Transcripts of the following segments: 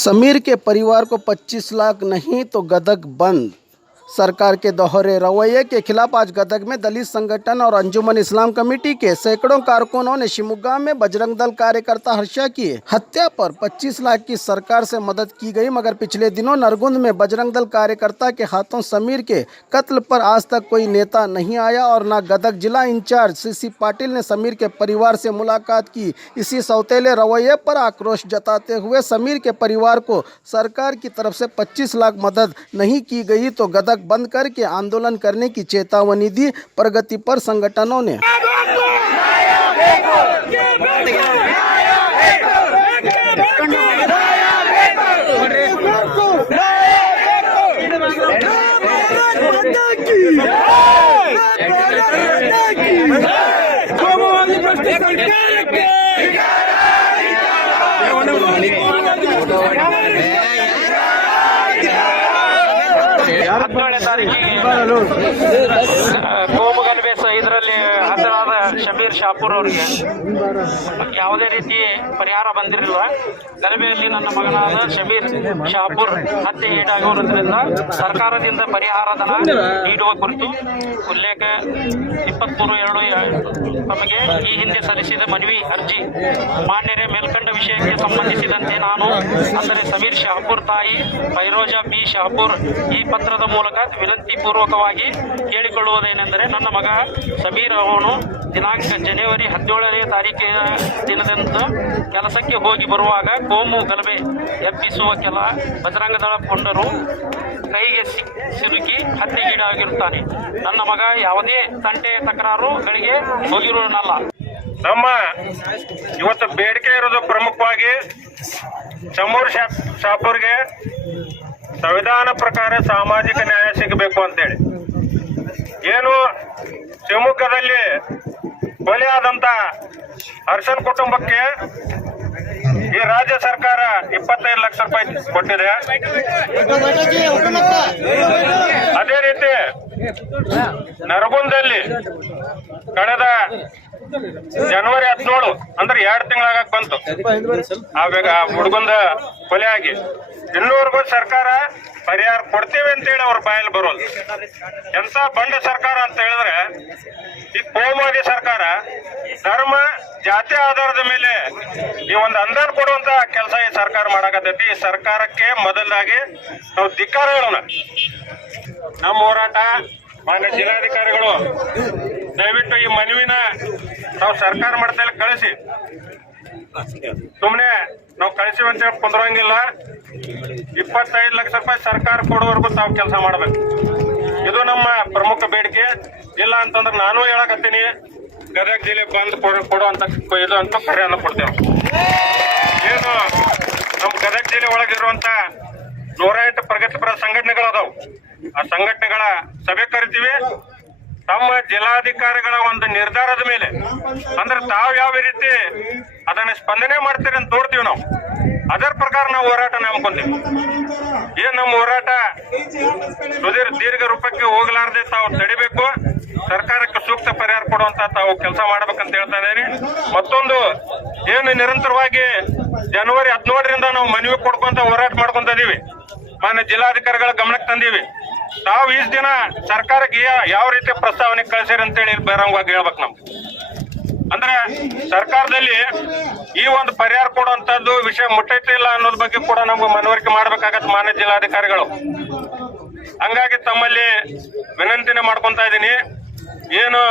समीर के परिवार को 25 लाख नहीं तो गदग बंद। सरकार के दोहरे रवैये के खिलाफ आज गदग में दलित संगठन और अंजुमन इस्लाम कमेटी के सैकड़ों कारकुनों ने शिवमोगा में बजरंग दल कार्यकर्ता हर्षा की हत्या पर 25 लाख की सरकार से मदद की गई, मगर पिछले दिनों नरगुंद में बजरंग दल कार्यकर्ता के हाथों समीर के कत्ल पर आज तक कोई नेता नहीं आया और न गदग जिला इंचार्ज सीसी पाटिल ने समीर के परिवार से मुलाकात की। इसी सौतेले रवैये पर आक्रोश जताते हुए समीर के परिवार को सरकार की तरफ से 25 लाख मदद नहीं की गई तो गदग बंद करके आंदोलन करने की चेतावनी दी। प्रगति पर संगठनों ने ಕೋಮುಗಲಭೆ ಇದರಲ್ಲಿ ಹತರಾದ ಶಬೀರ್ ಶಾಪೂರ್ ಅವರಿಗೆ ಯಾವುದೇ ರೀತಿ ಪರಿಹಾರ ಬಂದಿರಲಿಲ್ಲ. ಗಲಭೆಯಲ್ಲಿ ನನ್ನ ಮಗನಾದ ಶಬೀರ್ ಶಾಪೂರ್ ಹತ್ಯೆ ಈಡಾಗಿರುವುದರಿಂದ ಸರ್ಕಾರದಿಂದ ಪರಿಹಾರ ಧನ ನೀಡುವ ಕುರಿತು ಉಲ್ಲೇಖ 23/2 ತಮಗೆ ಈ ಹಿಂದೆ ಸಲ್ಲಿಸಿದ ಮನವಿ ಅರ್ಜಿ ಮಾನ್ಯರೇ ಮೇಲ್ಕಂಡ ವಿಷಯಕ್ಕೆ ಸಂಬಂಧಿಸಿದಂತೆ ನಾನು ಅಂದರೆ ಸಮೀರ್ ಶಾಪೂರ್ ತಾಯಿ ಫೈರೋಜಾ ಬಿ ಶಾಪೂರ್ ಈ ಪತ್ರದ ಮೂಲಕ ವಿನಂತಿ ಪೂರ್ವಕವಾಗಿ ಕೇಳಿಕೊಳ್ಳುವುದೇನೆಂದರೆ, ನನ್ನ ಮಗ ಸಮೀರ್ ಅವನು ದಿನಾಂಕ ಜನವರಿ 17ನೇ ತಾರೀಕಿನ ದಿನದಂದು ಕೆಲಸಕ್ಕೆ ಹೋಗಿ ಬರುವಾಗ ಕೋಮು ಗಲಭೆ ಎಬ್ಬಿಸುವ ಕೆಲ ಬಜರಂಗ ದಳ ಪುಂಡರು ಕೈಗೆ ಸಿಲುಕಿ ಹತ್ಯೆಗೀಡಾಗಿರುತ್ತಾನೆ. ನನ್ನ ಮಗ ಯಾವುದೇ ತಂಟೆ ತಕರಾರುಗಳಿಗೆ ಹೋಗಿರುವನಲ್ಲ. ನಮ್ಮ ಇವತ್ತು ಬೇಡಿಕೆ ಇರೋದು ಪ್ರಮುಖವಾಗಿ ಸಮೂರ್ ಶಾಪೂರ್ಗೆ ಸಂವಿಧಾನ ಪ್ರಕಾರ ಸಾಮಾಜಿಕ ನ್ಯಾಯ ಸಿಗಬೇಕು ಅಂತೇಳಿ. ಏನು ಶಿವಮೊಗ್ಗದಲ್ಲಿ ಕೊಲೆಯಾದಂತ ಹರ್ಷನ್ ಕುಟುಂಬಕ್ಕೆ ಈ ರಾಜ್ಯ ಸರ್ಕಾರ 25 ಲಕ್ಷ ರೂಪಾಯಿ ಕೊಟ್ಟಿದೆ. ಅದೇ ರೀತಿ ನರಗುಂದಲ್ಲಿ ಕಳೆದ ಜನವರಿ 17 ಅಂದ್ರೆ 2 ತಿಂಗಳಾಗಕ್ ಬಂತು ಆ ಹುಡುಗಂದ ಕೊಲೆ ಆಗಿ. ಇನ್ನೂವರೆಗೂ ಸರ್ಕಾರ ಪರಿಹಾರ ಕೊಡ್ತೀವಿ ಅಂತೇಳಿ ಅವ್ರ ಬಾಯಲ್ಲಿ ಬರೋದು. ಎಂತ ಬಂಡ ಸರ್ಕಾರ ಅಂತ ಹೇಳಿದ್ರೆ, ಈ ಕೋಮುವಾದಿ ಸರ್ಕಾರ ಧರ್ಮ ಜಾತಿ ಆಧಾರದ ಮೇಲೆ ಈ ಒಂದು ಅನುದಾನ ಕೊಡುವಂತ ಕೆಲಸ ಈ ಸರ್ಕಾರ ಮಾಡಾಕತ್ತೈತಿ. ಈ ಸರ್ಕಾರಕ್ಕೆ ಮೊದಲಾಗಿ ನಾವು ಧಿಕ್ಕಾರ ಹೇಳೋಣ. ನಮ್ಮ ಹೋರಾಟ ಮಾನ್ಯ ಜಿಲ್ಲಾಧಿಕಾರಿಗಳು ದಯವಿಟ್ಟು ಈ ಮನವಿನ ನಾವು ಸರ್ಕಾರ ಮಟ್ಟದಲ್ಲಿ ಕಳಿಸಿ, ಸುಮ್ಮನೆ ನಾವು ಕಳಿಸಿವಿ ಅಂತ ಹೇಳಿ ಕುಂದ್ರಂಗಿಲ್ಲ. 25 ಲಕ್ಷ ರೂಪಾಯಿ ಸರ್ಕಾರ ಕೊಡುವವರೆಗೂ ತಾವು ಕೆಲಸ ಮಾಡಬೇಕು. ಇದು ನಮ್ಮ ಪ್ರಮುಖ ಬೇಡಿಕೆ. ಇಲ್ಲ ಅಂತಂದ್ರೆ ನಾನು ಹೇಳಕತ್ತೀನಿ, ಗದಗ ಜಿಲ್ಲೆ ಬಂದ್ ಕೊಡುವಂತ ಇದು ಅಂತ ಕರೆಯನ್ನು ಕೊಡ್ತೇವೆ. ಏನು ನಮ್ಮ ಗದಗ ಜಿಲ್ಲೆ ಒಳಗಿರುವಂತ 108 ಪ್ರಗತಿಪರ ಸಂಘಟನೆಗಳು ಅದಾವು. ಆ ಸಂಘಟನೆಗಳ ಸಭೆ ಕರಿತೀವಿ. ತಮ್ಮ ಜಿಲ್ಲಾಧಿಕಾರಿಗಳ ಒಂದು ನಿರ್ಧಾರದ ಮೇಲೆ, ಅಂದ್ರೆ ತಾವು ಯಾವ ರೀತಿ ಅದನ್ನ ಸ್ಪಂದನೆ ಮಾಡ್ತೀರಿ ಅಂತ ನೋಡ್ತೀವಿ ನಾವು. ಅದರ ಪ್ರಕಾರ ನಾವು ಹೋರಾಟ ನಂಬ್ಕೊಂತೀವಿ. ಏನ್ ನಮ್ಮ ಹೋರಾಟ ದೀರ್ಘ ರೂಪಕ್ಕೆ ಹೋಗಲಾರದೆ ತಾವು ತಡಿಬೇಕು, ಸರ್ಕಾರಕ್ಕೆ ಸೂಕ್ತ ಪರಿಹಾರ ಕೊಡುವಂತ ತಾವು ಕೆಲಸ ಮಾಡ್ಬೇಕಂತ ಹೇಳ್ತಾ ಇದ್ದೀನಿ. ಮತ್ತೊಂದು, ಏನು ನಿರಂತರವಾಗಿ ಜನವರಿ 17ರಿಂದ ನಾವು ಮನವಿ ಕೊಡ್ಕೊಂತ ಹೋರಾಟ ಮಾಡ್ಕೊಂತ ಇದೀವಿ. ಮಾನ್ಯ ಜಿಲ್ಲಾಧಿಕಾರಿಗಳ ಗಮನಕ್ಕೆ ತಂದೀವಿ. ತಾವು ಇಷ್ಟು ದಿನ ಸರ್ಕಾರಕ್ಕೆ ಯಾವ ರೀತಿ ಪ್ರಸ್ತಾವನೆ ಕಳಿಸಿರಿ ಅಂತೇಳಿ ಬಹಿರಂಗವಾಗಿ ಹೇಳ್ಬೇಕು. ನಾವು ಅಂದ್ರೆ ಸರ್ಕಾರದಲ್ಲಿ ಈ ಒಂದು ಪರಿಹಾರ ಕೊಡುವಂತದ್ದು ವಿಷಯ ಮುಟ್ಟೈತೆ ಇಲ್ಲ ಅನ್ನೋದ್ ಬಗ್ಗೆ ಕೂಡ ನಮ್ಗೆ ಮನವರಿಕೆ ಮಾಡ್ಬೇಕಾಗತ್ತೆ ಮಾನ್ಯ ಜಿಲ್ಲಾಧಿಕಾರಿಗಳು. ಹಂಗಾಗಿ ತಮ್ಮಲ್ಲಿ ವಿನಂತಿನ ಮಾಡ್ಕೊಂತ ಇದ್ದೀನಿ. ಏನು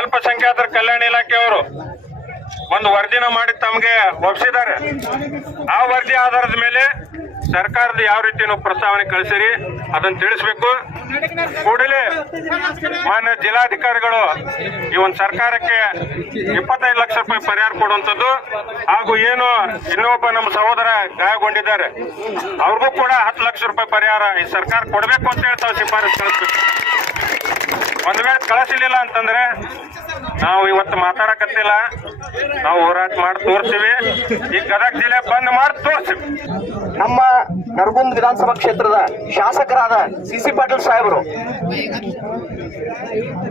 ಅಲ್ಪಸಂಖ್ಯಾತರ ಕಲ್ಯಾಣ ಇಲಾಖೆಯವರು ಒಂದು ವರದಿನ ಮಾಡಿ ತಮಗೆ ಒಪ್ಪಿಸಿದ್ದಾರೆ. ಆ ವರದಿ ಆಧಾರದ ಮೇಲೆ ಸರ್ಕಾರದ ಯಾವ ರೀತಿ ನೀವು ಪ್ರಸ್ತಾವನೆ ಕಳಿಸಿರಿ ಅದನ್ನು ತಿಳಿಸ್ಬೇಕು. ಕೂಡಲೇ ಮಾನ್ಯ ಜಿಲ್ಲಾಧಿಕಾರಿಗಳು ಈ ಒಂದು ಸರ್ಕಾರಕ್ಕೆ 25 ಲಕ್ಷ ರೂಪಾಯಿ ಪರಿಹಾರ ಕೊಡುವಂಥದ್ದು, ಹಾಗೂ ಏನು ಇನ್ನೊಬ್ಬ ನಮ್ಮ ಸಹೋದರ ಗಾಯಗೊಂಡಿದ್ದಾರೆ ಅವ್ರಿಗೂ ಕೂಡ 10 ಲಕ್ಷ ರೂಪಾಯಿ ಪರಿಹಾರ ಈ ಸರ್ಕಾರ ಕೊಡಬೇಕು ಅಂತ ಹೇಳಿ ತಾವು ಶಿಫಾರಸು ಕಳಿಸ್ಬೇಕು. ಒಂದ್ ವೇಳೆ ಕಳಿಸಲಿಲ್ಲ ಅಂತಂದ್ರೆ ನಾವು ಇವತ್ತು ಮಾತಾಡಕತ್ತಿಲ್ಲ, ನಾವು ಹೋರಾಟ ಮಾಡಿ ತೋರಿಸ್ತೀವಿ. ಈ ಗದಗ ಜಿಲ್ಲೆ ಬಂದ್ ಮಾಡಿ ತೋರಿಸ್ತೀವಿ. ನಮ್ಮ ನರಗುಂದ ವಿಧಾನಸಭಾ ಕ್ಷೇತ್ರದ ಶಾಸಕರಾದ ಸಿಸಿ ಪಾಟೀಲ್ ಸಾಹೇಬರು,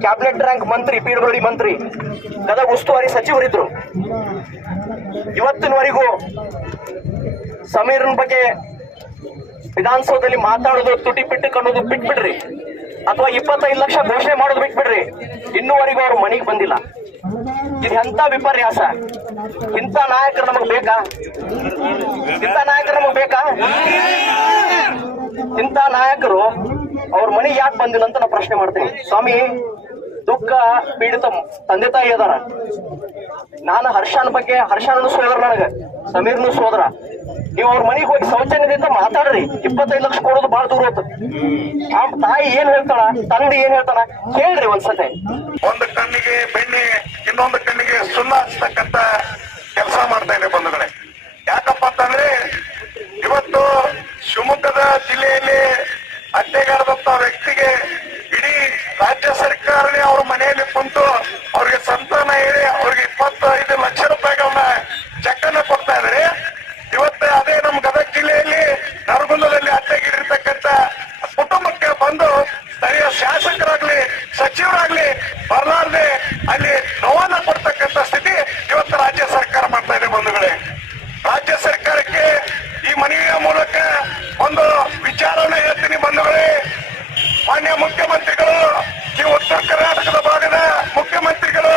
ಕ್ಯಾಬಿನೆಟ್ ರ್ಯಾಂಕ್ ಮಂತ್ರಿ, ಪೀಡಬ್ಲ್ಯೂಡಿ ಮಂತ್ರಿ, ಗದಗ ಉಸ್ತುವಾರಿ ಸಚಿವರಿದ್ರು. ಇವತ್ತಿನವರೆಗೂ ಸಮೀರನ್ ಬಗ್ಗೆ ವಿಧಾನಸೌಧದಲ್ಲಿ ಮಾತಾಡೋದು ತುಟಿ ಪಿಟ್ಟಕ್ಕೆ ಅನ್ನೋದು ಬಿಟ್ಬಿಡ್ರಿ, ಅಥವಾ 25 ಲಕ್ಷ ಘೋಷಣೆ ಮಾಡೋದು ಬಿಟ್ಬಿಡ್ರಿ. ಇನ್ನೂವರೆಗೂ ಅವ್ರ ಮನೆಗೆ ಬಂದಿಲ್ಲ. ಇದು ಎಂತ ವಿಪರ್ಯಾಸ! ಇಂಥ ನಾಯಕರು ನಮಗ್ ಬೇಕಾ? ಇಂಥ ನಾಯಕರು ನಮಗ್ ಬೇಕಾ? ಇಂಥ ನಾಯಕರು ಅವ್ರ ಮನೆಗೆ ಯಾಕೆ ಬಂದಿಲ್ಲ ಅಂತ ನಾ ಪ್ರಶ್ನೆ ಮಾಡ್ತೀನಿ. ಸ್ವಾಮಿ, ದುಃಖ ಪೀಡಿತ ತಂದೆ ತಾಯಿ ಅದಾರ. ನಾನು ಹರ್ಷನೂ ಸೋದರ, ನನಗ ಸಮೀರ್ನು ಸೋದರ. ನೀವು ಅವ್ರ ಮನೆಗೆ ಹೋಗಿ ಸೌಜನ್ಯದಿಂದ ಮಾತಾಡ್ರಿ. 25 ಲಕ್ಷ ಕೊಡೋದು ಬಹಳ ದೂರ ಹೋಗ್ತದೆ. ಆ ತಾಯಿ ಏನ್ ಹೇಳ್ತಾಳ, ತಂದೆ ಏನ್ ಹೇಳ್ತಾನ ಕೇಳ್ರಿ ಒಂದ್ಸತೆ. ಒಂದು ಕಣ್ಣಿಗೆ ಬೆಣ್ಣೆ, ಇನ್ನೊಂದು ಕಣ್ಣಿಗೆ ಸುಣ್ಣ ಹಚ್ಚತಕ್ಕಂತ ಕೆಲಸ ಮಾಡ್ತಾ ಇದೆ ಬಂಧುಗಳೇ. ಯಾಕಪ್ಪ ಅಂತಂದ್ರೆ ಇವತ್ತು ಶಿವಮೊಗ್ಗದ ಜಿಲ್ಲೆಯಲ್ಲಿ ಹತ್ಯೆಗಾರದಂತ ವ್ಯಕ್ತಿಗೆ ಇಡೀ ರಾಜ್ಯ ಸರ್ಕಾರನೇ ಅವ್ರ ಮನೆಯಲ್ಲಿ ಕುಂತು ಅವ್ರಿಗೆ ಸಂತಾನ ಹೇಳಿ ಅವ್ರಿಗೆ 25 ಲಕ್ಷ ರೂಪಾಯಿಗಳನ್ನ ಚೆಕ್ ಅನ್ನ ಕೊಡ್ತಾ ಇದ್ದಾರೆ. ಇವತ್ತು ಅದೇ ನಮ್ಮ ಗದಗ ಜಿಲ್ಲೆಯಲ್ಲಿ ನರಗುಂದದಲ್ಲಿ ಹತ್ಯೆಗಿರ್ತಕ್ಕಂಥ ಕುಟುಂಬಕ್ಕೆ ಬಂದು ಸ್ಥಳೀಯ ಶಾಸಕರಾಗ್ಲಿ ಸಚಿವರಾಗ್ಲಿ ಬರಲಾರ್ದೆ ಅಲ್ಲಿ ನೋವನ್ನ ಕೊಡ್ತಕ್ಕಂಥ ಸ್ಥಿತಿ ಇವತ್ತು ರಾಜ್ಯ ಸರ್ಕಾರ ಮಾಡ್ತಾ ಇದೆ ಬಂಧುಗಳೇ. ರಾಜ್ಯ ಸರ್ಕಾರಕ್ಕೆ ಈ ಮನವಿಯ ಮೂಲಕ ಒಂದು ವಿಚಾರವನ್ನು ಹೇಳ್ತೀನಿ ಬಂಧುಗಳೇ. ಮಾನ್ಯ ಮುಖ್ಯಮಂತ್ರಿಗಳು, ನೀವು ಉತ್ತರ ಕರ್ನಾಟಕದ ಭಾಗದ ಮುಖ್ಯಮಂತ್ರಿಗಳು,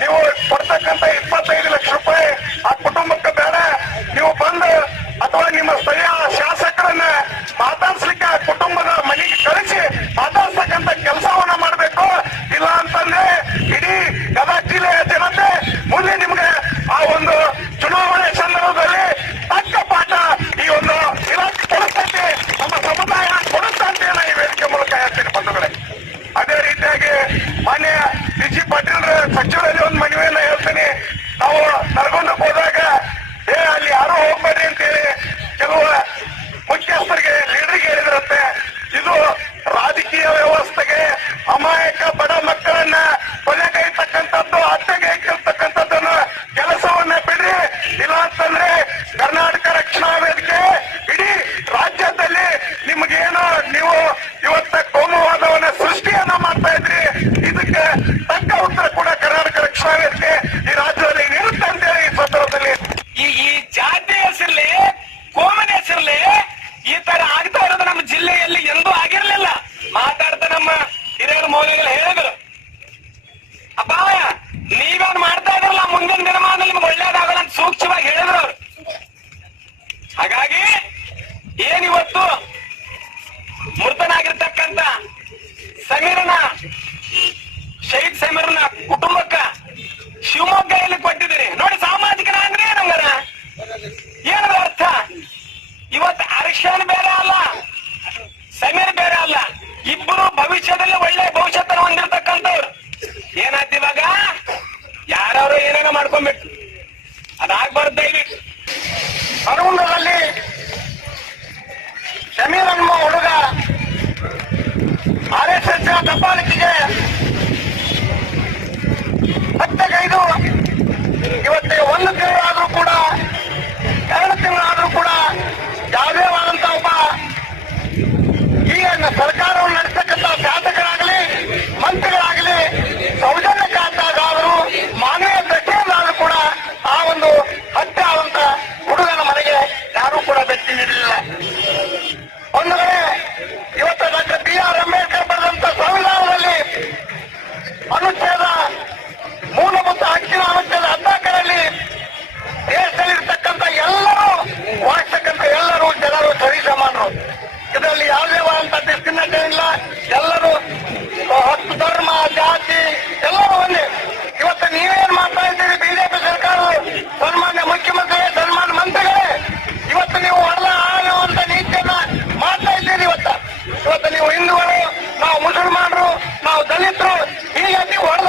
ನೀವು ಕೊಡ್ತಕ್ಕಂಥ 25 ಲಕ್ಷ ರೂಪಾಯಿ ಆ ಕುಟುಂಬಕ್ಕೆ ಬೇಡ. ನೀವು ಬಂದು ಅಥವಾ ನಿಮ್ಮ ಸ್ಥಳೀಯ ಶಾಸಕರನ್ನ ಮಾತಾಡ್ಸ್ಲಿಕ್ಕೆ ಆ ಕುಟುಂಬದ ಮನೆಗೆ ಕಳಿಸಿ ಮಾತಾಡ್ತಕ್ಕಂಥ ಕೆಲಸವನ್ನ ಮಾಡಬೇಕು. ಇಲ್ಲ ಅಂತಂದ್ರೆ ಇಡೀ ಗದಗ ಜಿಲ್ಲೆಯ ಜನತೆ ಮುಂದೆ ನಿಮ್ಗೆ ಆ ಒಂದು ಚುನಾವಣೆ ಸಂದರ್ಭದಲ್ಲಿ ತಕ್ಕ ಪಾಠ ಈ ಒಂದು ಇಲಾಖೆ ಕೊಡುತ್ತಂತೆ, ನಮ್ಮ ಸಮುದಾಯ ಕೊಡುತ್ತಂತೆ ಈ ವೇದಿಕೆ ಮೂಲಕ ಹೇಳ್ತೀನಿ ಬಂಧುಗಳೇ. ಅದೇ ರೀತಿಯಾಗಿ ಮಾನ್ಯ ಡಿ.ಸಿ. ಪಾಟೀಲ್ ಸಚಿವರಲ್ಲಿ ಒಂದು ಮನವಿಯನ್ನ ಹೇಳ್ತೀನಿ. ನಾವು ನರಗುಂದಕ್ಕೆ ಹೋದಾಗ ಅಲ್ಲಿ ಯಾರು ಹೋಗ್ಬೇಡಿ ಅಂತೇಳಿ ಕೆಲವು ಮುಖ್ಯಸ್ಥರಿಗೆ ಲೀಡರ್ಗೆ ಹೇಳಿದ್ರಂತೆ. ಇದು ರಾಜಕೀಯ ವ್ಯವಸ್ಥೆಗೆ ಅಮಾಯಕ ಬಡ ಮಕ್ಕಳನ್ನ ಕೊಲೆಗೈತಕ್ಕಂಥದ್ದು, ಹತ್ಯೆಗೈತಕ್ಕಂಥದ್ದನ್ನು ಕೆಲಸವನ್ನ ಬಿಡ್ರಿ. ಇಲ್ಲ ಅಂತಂದ್ರೆ ಕರ್ನಾಟಕ ರಕ್ಷಣಾ ವೇದಿಕೆ ಇಡೀ ರಾಜ್ಯದಲ್ಲಿ ನಿಮಗೇನು ನೀವು ಇವತ್ತ ಕೋಮುವಾದವನ್ನ ಸೃಷ್ಟಿಯನ್ನ ಮಾಡ್ತಾ ಇದ್ರಿ, ಇದಕ್ಕೆ ತಕ್ಕ ಉತ್ತರ ಕೂಡ ಕರ್ನಾಟಕ ರಕ್ಷಣಾ ವೇದಿಕೆ ಈ ರಾಜ್ಯದಲ್ಲಿ ನೀಡುತ್ತೆ ಅಂತೇಳಿ ಈ ಸಂದರ್ಭದಲ್ಲಿ ಈ ಜಾತಿ ಹೆಸರಲ್ಲಿ, ಕೋಮನ ಹೆಸರಲ್ಲಿ ಈ ತರ ಆಗ್ತಾ ಇರೋದು ನಮ್ಮ ಜಿಲ್ಲೆಯಲ್ಲಿ ಎಂದೂ ಆಗಿರ್ಲಿಲ್ಲ. ಮಾತಾಡ್ತಾ ನಮ್ಮ ಹಿರಿಯರ ಮೌಲ್ಯಗಳು ಹೇಳಿದ್ರು, ಅಪ್ಪ ನೀವೇನ್ ಮಾಡ್ತಾ ಇದ್ರಲ್ಲ ಮುಂದಿನ ದಿನಮಾನದಲ್ಲಿ ನಿಮ್ಗೆ ಒಳ್ಳೇದಾಗಲ್ಲ ಅಂತ ಸೂಕ್ಷ್ಮವಾಗಿ ಹೇಳಿದ್ರು ಅವ್ರು. ಹಾಗಾಗಿ ಏನಿವತ್ತು ಮೃತನಾಗಿರ್ತಕ್ಕಂಥ ಶಹೀದ್ ಸಮೀರನ ಕುಟುಂಬಕ್ಕ ಶಿವಮೊಗ್ಗದಲ್ಲಿ ಕೊಟ್ಟಿದ್ದೀರಿ ನೋಡಿ. ಸಾಮಾಜಿಕರ ಅಂದ್ರೆ ಏನಂಗಾರ ಏನದ ಅರ್ಥ? ಇವತ್ತು ಅರ್ಷನ್ ಬೇರೆ ಅಲ್ಲ, ಸಮೀರ್ ಬೇರೆ ಅಲ್ಲ, ಇಬ್ಬರು ಭವಿಷ್ಯದಲ್ಲಿ ಒಳ್ಳೆ ಭವಿಷ್ಯತನ ಹೊಂದಿರತಕ್ಕಂಥವ್ರು. ಏನಾಯ್ತು ಇವಾಗ? ಯಾರು ಏನೇನೋ ಮಾಡ್ಕೊಂಡ್ಬಿಟ್ಟು ಅದಾಗ್ಬಾರ್ದು. ದಯವಿಟ್ಟು ನರಗುಂದದಲ್ಲಿ ಸಮೀರ್ ಅನ್ನುವ ಹುಡುಗ RSS ದಬ್ಬಾಳಿಕೆಗೆ ಹತ್ಯೆಗೈದು ಇವತ್ತಿಗೆ 1 ತಿಂಗಳಾದ್ರೂ ಕೂಡ 2 ತಿಂಗಳಾದ್ರೂ ಕೂಡ ಯಾವುದೇ ಆದಂತ ಒಬ್ಬ ಈ ಸರ್ಕಾರವನ್ನು ನಡೆಸತಕ್ಕಂಥ ಶಾಸಕರಾಗಲಿ ಮಂತ್ರಿಗಳಾಗಲಿ ಸೌಜನ್ಯ ಕಾತಾಗಾದರೂ ಮಾನವೀಯ ದೃಷ್ಟಿಯಿಂದಾದ್ರೂ ಕೂಡ ಆ ಒಂದು ಹತ್ಯೆ ಆದಂತ ಹುಡುಗನ ಮನೆಗೆ ಯಾರೂ ಕೂಡ ಭೇಟಿ ನೀಡಲಿಲ್ಲ. ಒಂದು ಕಡೆ ಇವತ್ತು ಡಾಕ್ಟರ್ B.R. ಅಂಬೇಡ್ಕರ್ ಬರೆದಂತ ಸಂವಿಧಾನದಲ್ಲಿ ಅನುಚ್ಛೇದ ಮೂಲಭೂತ ಹಕ್ಕಿನ ಅನುಚ್ಛೇದ 14ರಲ್ಲಿ ದೇಶದಲ್ಲಿರ್ತಕ್ಕಂಥ ಎಲ್ಲರೂ ವಾಸಿಸ್ತಕ್ಕಂಥ ಎಲ್ಲರೂ ಜನರು ಸರಿ ಸಮಾನರು. ಇದರಲ್ಲಿ ಯಾವುದೇ ಆದಂತ ಭಿನ್ನತೆ ಇಲ್ಲ. ಎಲ್ಲರೂ ಹಕ್ಕು, ಧರ್ಮ, ಜಾತಿ ಎಲ್ಲರೂ ಒಂದೇ. ಇವತ್ತು ನೀವೇನ್ ಮಾಡ್ತಾ ಇದ್ದೀರಿ? ಬಿಜೆಪಿ ಸರ್ಕಾರ, ಸನ್ಮಾನ್ಯ ಮುಖ್ಯಮಂತ್ರಿ, ಸನ್ಮಾನ್ಯ ಮಂತ್ರಿಗಳೇ, ಇವತ್ತು ನೀವು ಹೊಡೆದ ಆಳುವಂತ ನೀತಿಯನ್ನ ಮಾಡ್ತಾ ಇದ್ದೀರಿ. ಇವತ್ತು ನೀವು ಹಿಂದೂಗಳು, ನಾವು ಮುಸಲ್ಮಾನರು, ನಾವು ದಲಿತರು, ಹೀಗಾಗಿ ಹೊಡೆದ